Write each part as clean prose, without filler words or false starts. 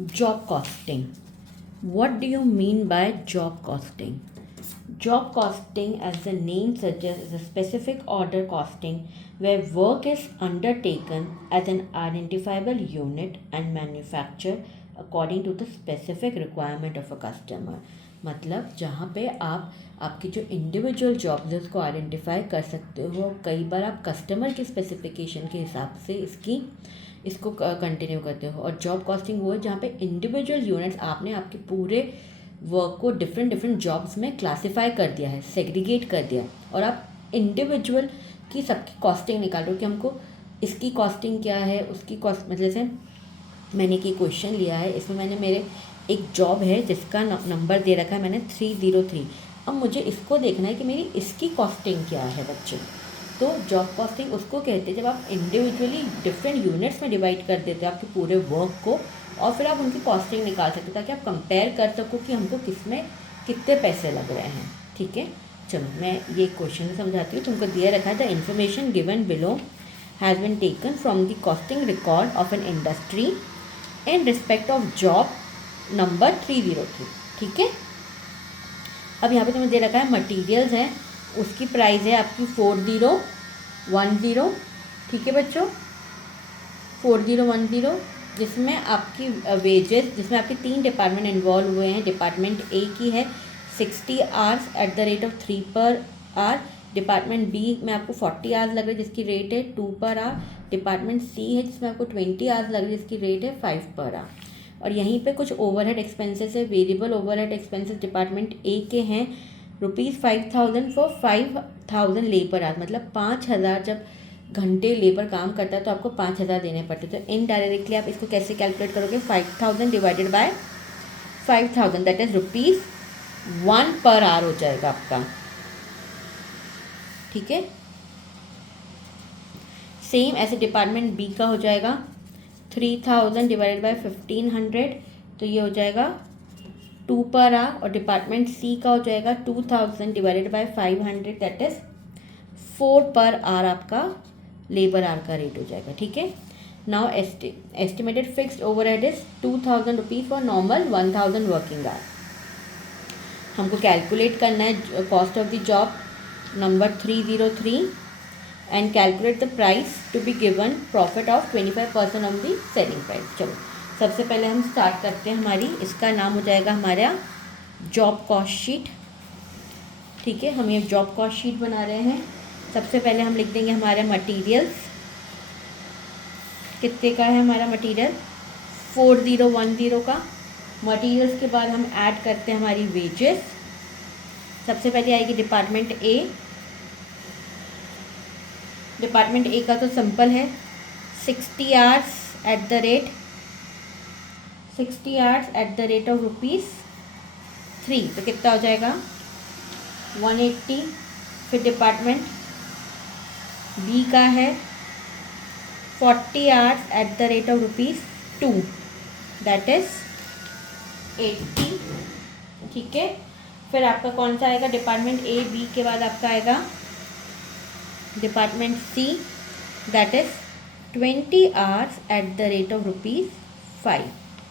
Job costing. What do you mean by job costing? Job costing, as the name suggests, is a specific order costing where work is undertaken as an identifiable unit and manufactured according to the specific requirement of a customer. मतलब जहाँ पे आप आपकी जो individual jobs है उसको identify कर सकते हो, कई बार आप कस्टमर की स्पेसिफिकेशन के हिसाब से इसको कंटिन्यू करते हो। और जॉब कॉस्टिंग वो है जहाँ पे इंडिविजुअल यूनिट्स आपने आपके पूरे वर्क को डिफरेंट जॉब्स में क्लासिफाई कर दिया है, सेग्रीगेट कर दिया है, और आप इंडिविजुअल की सबकी कॉस्टिंग निकाल रहे हो कि हमको इसकी कॉस्टिंग क्या है, उसकी कॉस्ट। मतलब जैसे मैंने एक क्वेश्चन लिया है, इसमें मैंने मेरे एक जॉब है जिसका नंबर दे रखा है मैंने 303। अब मुझे इसको देखना है कि मेरी इसकी कॉस्टिंग क्या है बच्चे। तो जॉब कॉस्टिंग उसको कहते हैं जब आप इंडिविजुअली डिफरेंट यूनिट्स में डिवाइड कर देते हो आपके पूरे वर्क को, और फिर आप उनकी कॉस्टिंग निकाल सकते हो ताकि आप कंपेयर कर सको कि हमको किसमें कितने पैसे लग रहे हैं। ठीक है, चलो मैं ये क्वेश्चन समझाती हूँ। तुमको दिया रखा है the information given below has been taken from the costing record of an industry in respect of job number 303। ठीक है, अब यहाँ पे तुम्हें दे रखा है मटीरियल्स हैं, उसकी प्राइस है आपकी 4010। ठीक है बच्चों, 4010, जिसमें आपकी वेजेस, जिसमें आपके 3 डिपार्टमेंट इन्वॉल्व हुए हैं। डिपार्टमेंट ए की है 60 hours at the rate of 3 per hour. Department B में आपको 40 आवर्स लग रहे हैं जिसकी रेट है 2 पर आवर। डिपार्टमेंट सी है जिसमें आपको 20 आवर्स लग रहे हैं जिसकी रेट है 5 पर आवर। और यहीं पे कुछ ओवरहेड एक्सपेंसेस है। Variable overhead expenses department A के हैं ₹5000 फॉर 5000 लेबर आवर। मतलब 5000 जब घंटे लेबर काम करता है तो आपको 5000 देने पड़ते। तो इनडायरेक्टली आप इसको कैसे कैलकुलेट करोगे, 5000 divided by 5000, that is ₹1 per hour हो जाएगा आपका। ठीक है, सेम ऐसे डिपार्टमेंट बी का हो जाएगा 3000 डिवाइडेड बाय 1500, तो ये हो जाएगा 2 पर आवर। और डिपार्टमेंट सी का हो जाएगा 2000 divided by 500, that is 4 per hour आपका लेबर आवर का रेट हो जाएगा। ठीक है, now estimated fixed overhead is 2000 rupees for normal 1000 working hour. हमको कैलकुलेट करना है cost of the job number 303 and calculate the price to be given profit of 25% of the selling price. चलो सबसे पहले हम स्टार्ट करते हैं। हमारी इसका नाम हो जाएगा हमारा जॉब कॉस्ट शीट। ठीक है, हम ये जॉब कॉस्ट शीट बना रहे हैं। सबसे पहले हम लिख देंगे हमारे मटेरियल्स, कितने का है हमारा मटेरियल, 4010 का। मटेरियल्स के बाद हम ऐड करते हैं हमारी वेजेस। सबसे पहले आएगी डिपार्टमेंट ए। डिपार्टमेंट ए का तो सिंपल है, 60 hours at the rate of ₹3, तो कितना हो जाएगा 180। फिर डिपार्टमेंट बी का है 40 hours at the rate of ₹2, that is 80। ठीक है, फिर आपका कौन सा आएगा, डिपार्टमेंट ए बी के बाद आपका आएगा department C, that is 20 hours at the rate of ₹5,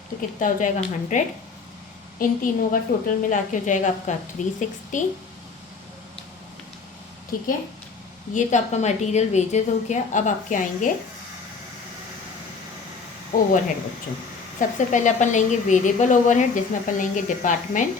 तो कितना हो जाएगा 100। इन तीनों का टोटल मिला के हो जाएगा आपका 360। ठीक है, ये तो आपका मटेरियल वेजेस हो गया। अब आपके आएंगे ओवरहेड बच्चों। सबसे पहले अपन लेंगे वेरिएबल ओवरहेड, जिसमें अपन लेंगे डिपार्टमेंट।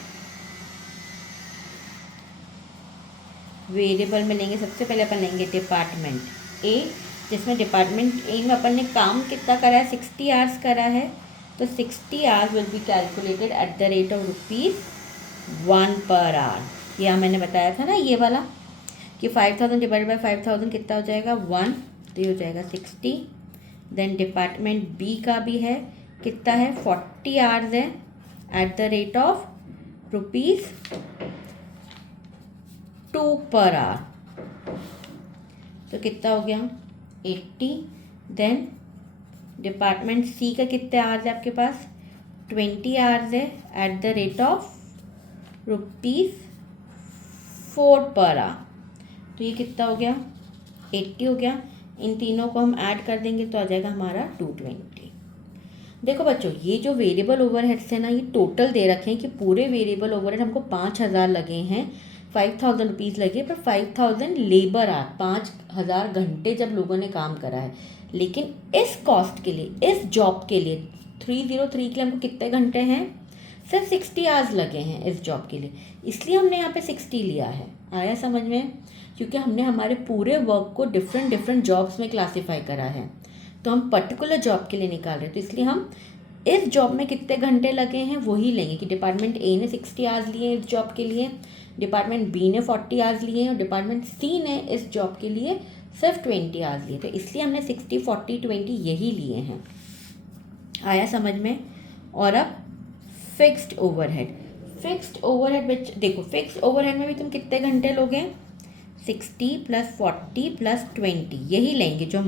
वेरिएबल में लेंगे सबसे पहले अपन लेंगे डिपार्टमेंट ए, जिसमें डिपार्टमेंट ए में अपन ने काम कितना करा है, 60 आवर्स करा है। तो 60 hours will be calculated at the rate of ₹1 per hour. यह मैंने बताया था ना ये वाला कि 5000 डिवाइडेड बाय 5000 कितना हो जाएगा 1, तो ये हो जाएगा 60। देन डिपार्टमेंट बी का भी है, कितना है 40 आवर्स है eight the rate of ₹2 per hour, तो कितना हो गया 80। देन डिपार्टमेंट सी का कितने आवर्स है आपके पास, 20 आवर्स है eight the rate of ₹4 per hour, तो ये कितना हो गया 80 हो गया। इन तीनों को हम ऐड कर देंगे तो आ जाएगा हमारा 220। देखो बच्चों, ये जो वेरिएबल ओवरहेड्स है ना, ये टोटल दे रखे हैं कि पूरे वेरिएबल ओवरहेड हमको 5,000 लगे हैं, 5,000 रुपीज़ लगे, पर 5,000 लेबर आर, 5,000 घंटे जब लोगों ने काम करा है। लेकिन इस कॉस्ट के लिए, इस जॉब के लिए 303 के लिए हमको कितने घंटे हैं? सिर्फ 60 आवर्स लगे हैं इस जॉब के लिए, इसलिए हमने यहाँ पे 60 लिया है। आया समझ में? क्योंकि हमने हमारे पूरे वर्क को डिफरेंट डिफरेंट जॉब्स में क्लासीफाई करा है, तो हम पर्टिकुलर जॉब के लिए निकाल रहे हैं, तो इसलिए हम इस जॉब में कितने घंटे लगे हैं वही लेंगे कि डिपार्टमेंट ए ने 60 आवर्स लिए इस जॉब के लिए, डिपार्टमेंट बी ने 40 आवर्स लिए हैं और डिपार्टमेंट सी ने इस जॉब के लिए सिर्फ 20 आवर्स लिए, तो इसलिए हमने 60 40 20 यही लिए हैं। आया समझ में? और अब फिक्स्ड ओवरहेड, फिक्स्ड ओवरहेड में देखो, फिक्स्ड ओवरहेड में भी तुम कितने घंटे लोगे? 60 + 40 + 20 यही लेंगे जो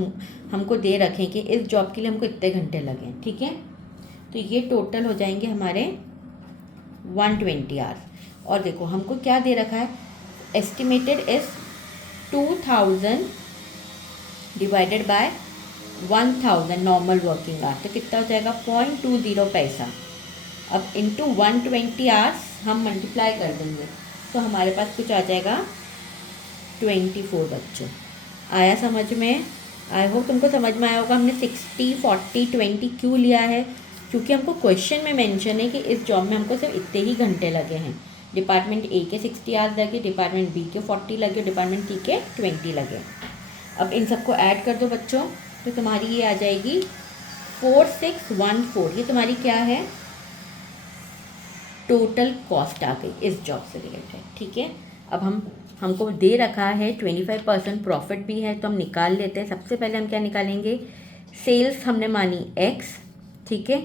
हमको दे रखें कि इस जॉब के लिए हमको इतने घंटे लगे, ठीक है। तो ये टोटल हो जाएंगे हमारे 120 आवर्स। और देखो हमको क्या दे रखा है, estimated is 2000 divided by 1000 normal working hour, तो कितना हो जाएगा? 0.20 पैसा। अब इंटू 120 आवर्स हम मल्टीप्लाई कर देंगे, तो हमारे पास कुछ आ जाएगा 24 बच्चों। आया समझ में? आई होप तुमको समझ में आया होगा हमने 60 40 20 क्यों लिया है, क्योंकि हमको क्वेश्चन में मेंशन है कि इस जॉब में हमको सिर्फ इतने ही घंटे लगे हैं। डिपार्टमेंट ए के 60 आवर्स लगे, डिपार्टमेंट बी के 40 लगे, डिपार्टमेंट सी के 20 लगे। अब इन सबको ऐड कर दो बच्चों, तो तुम्हारी ये आ जाएगी 4614। ये तुम्हारी क्या है? टोटल कॉस्ट आ गई इस जॉब से रिलेटेड, ठीक है। अब हमको दे रखा है 25% प्रॉफिट भी है, तो हम निकाल लेते हैं। सबसे पहले हम क्या निकालेंगे? सेल्स हमने मानी x, ठीक है।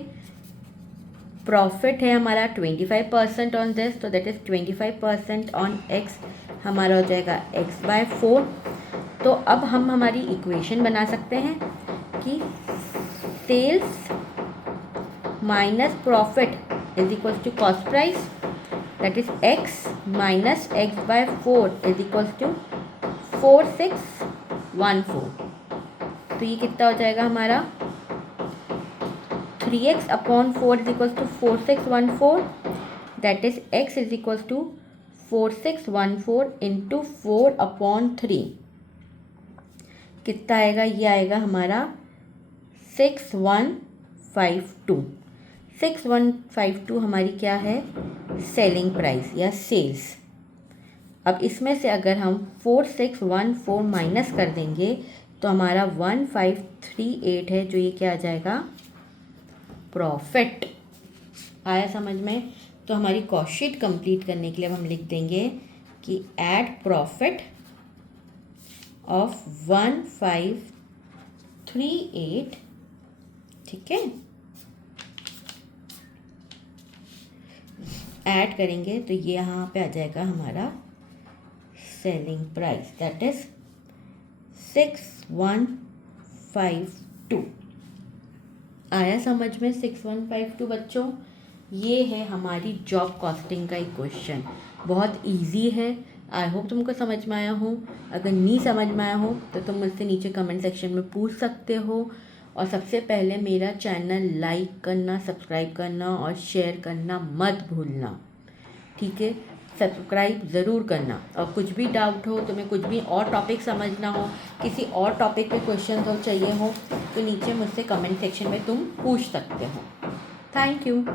प्रॉफिट है हमारा 25% ऑन दिस, तो दैट इज़ 25% ऑन x हमारा हो जाएगा x/4। तो अब हम हमारी इक्वेशन बना सकते हैं कि sales minus profit is equals to cost price, that is x minus x/4 is equals to 4614। तो ये कितना हो जाएगा हमारा? 3x/4 is equals to 4614, that is x is equals to 4614 into 4/3। कितना आएगा? ये आएगा हमारा 6152। 6152 हमारी क्या है? सेलिंग प्राइस या सेल्स। अब इसमें से अगर हम 4614 माइनस कर देंगे तो हमारा 1538 है, जो ये क्या आ जाएगा? प्रॉफिट। आया समझ में? तो हमारी कॉस्ट शीट कंप्लीट करने के लिए अब हम लिख देंगे कि एड प्रॉफिट ऑफ 1538, ठीक है। ऐड करेंगे तो ये यहाँ पे आ जाएगा हमारा सेलिंग प्राइस, दैट इज 6152। आया समझ में? 6152 बच्चों, ये है हमारी जॉब कॉस्टिंग का एक क्वेश्चन। बहुत इजी है, आई होप तुमको समझ में आया हो। अगर नहीं समझ में आया हो तो तुम मुझसे नीचे कमेंट सेक्शन में पूछ सकते हो। और सबसे पहले मेरा चैनल लाइक करना, सब्सक्राइब करना और शेयर करना मत भूलना, ठीक है। सब्सक्राइब ज़रूर करना। और कुछ भी डाउट हो, तुम्हें कुछ भी और टॉपिक समझना हो, किसी और टॉपिक पे क्वेश्चन हो चाहिए हो, तो नीचे मुझसे कमेंट सेक्शन में तुम पूछ सकते हो। Thank you.